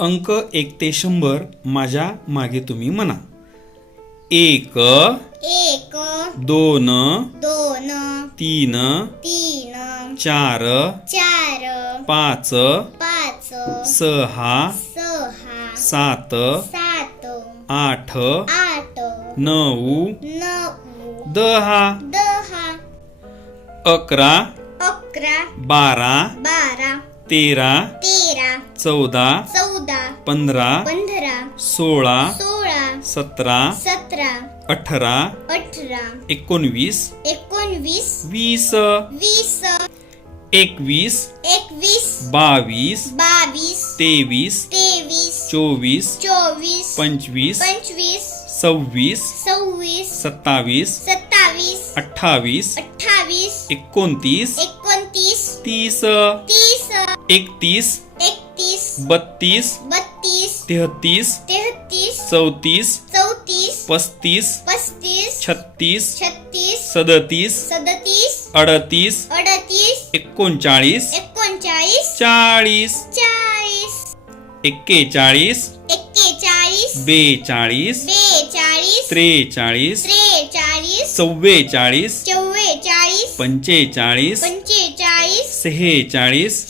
अंक एक ते शंभर माझ्या मागे तुम्ही म्हणा. एक एक दोन दोन तीन तीन चार चार पाच पाच सहा सहा सात सात आठ आठ नऊ नऊ दहा दहा अकरा अकरा बारा बारा तेरा तेरा चौदा चौदा पंधरा पंधरा सोळा सोळा सतरा सतरा अठरा अठरा एकोणवीस एकोणवीस वीस वीस एकवीस एकवीस बावीस बावीस तेवीस तेवीस चोवीस चोवीस पंचवीस पंचवीस सव्वीस सव्वीस सत्तावीस सत्तावीस अठ्ठावीस अठ्ठावीस एकोणतीस एकोणतीस तीस तीस एकतीस बत्तीस बत्तीस तेहतीस तेहतीस चौतीस चौतीस पस्तीस पस्तीस छत्तीस छत्तीस सदतीस सदतीस अडतीस अडतीस एकोणचाळीस एकोणचाळीस चाळीस चाळीस एक्केचाळीस एक्केचाळीस बेचाळीस बेचाळीस त्रेचाळीस त्रेचाळीस चव्वेचाळीस चव्वेचाळीस पंचेचाळीस पंचेचाळीस सेहेचाळीस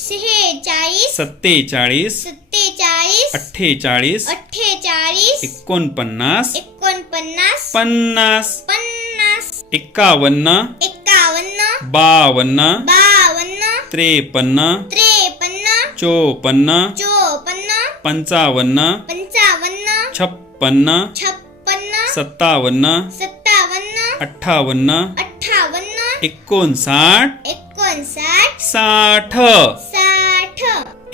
सेहेचाळीस सत्तेचाळीस. सत्तेचाळीस. अठ्ठेचाळीस. अठ्ठेचाळीस. एकोणपन्नास. एकोणपन्नास. पन्नास. पन्नास. एक्कावन्न एकावन्न. बावन्न. बावन्न. त्रेपन्न. त्रेपन्न. चोपन्न. चोपन्न. पंचावन्न. पंचावन्न. छप्पन्न. छप्पन्न. सत्तावन्न. सत्तावन्न. अठ्ठावन्न. अठ्ठावन्न. एकोणसाठ. एकोणसाठ. साठ साठ.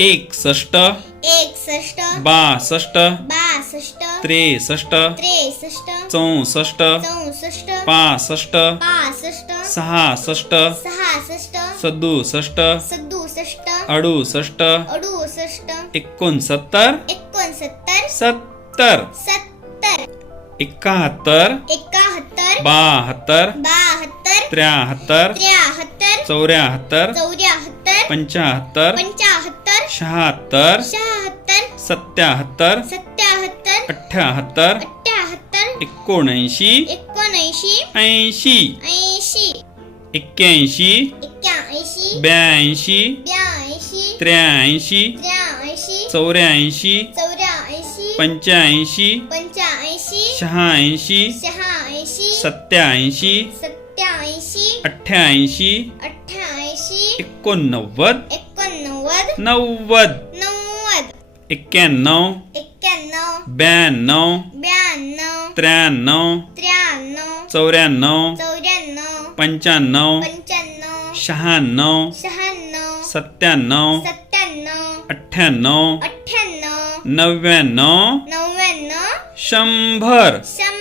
एकसष्ट एकसष्ट बासष्ट बासष्ट त्रेसष्ट त्रेसष्ट चौसष्ट चौसष्ट पासष्ट पासष्ट सहासष्ट सहासष्ट सदुसष्ट सदुसष्ट अडुसष्ट अडुसष्ट एकोणसत्तर। एकोणसत्तर। सत्तर। सत्तर। एकाहत्तर। एकाहत्तर। बहात्तर। बहात्तर। त्र्याहत्तर। त्र्याहत्तर। चौऱ्याहत्तर। चौऱ्याहत्तर। पंच्याहत्तर पंचाहत्तर। शहात्तर शहात्तर सत्याहत्तर सत्याहत्तर अठ्ठ्याहत्तर अठ्ठ्याहत्तर एकोणऐंशी एकोणऐंशी ऐंशी ऐंशी एक्क्याऐंशी एक्क्याऐंशी ब्याऐंशी ब्याऐंशी त्र्याऐंशी त्र्याऐंशी चौऱ्याऐंशी चौऱ्याऐंशी पंच्याऐंशी पंच्याऐंशी शहाऐंशी शहाऐंशी सत्याऐंशी सत्याऐंशी अठ्ठ्याऐंशी अठ्ठ्याऐंशी एकोणनव्वद एकोणनव्वद नव्वद. नव्वद. एक्क्याण्णव एक्क्याण्णव ब्याण्णव. ब्याण्णव. त्र्याण्णव. त्र्याण्णव. चौऱ्याण्णव. चौऱ्याण्णव. पंच्याण्णव. पंच्याण्णव. शहाण्णव. शहाण्णव. सत्त्याण्णव. सत्त्याण्णव. अठ्ठ्याण्णव. अठ्ठ्याण्णव. नव्याण्णव. नव्याण्णव. शंभर. शंभर.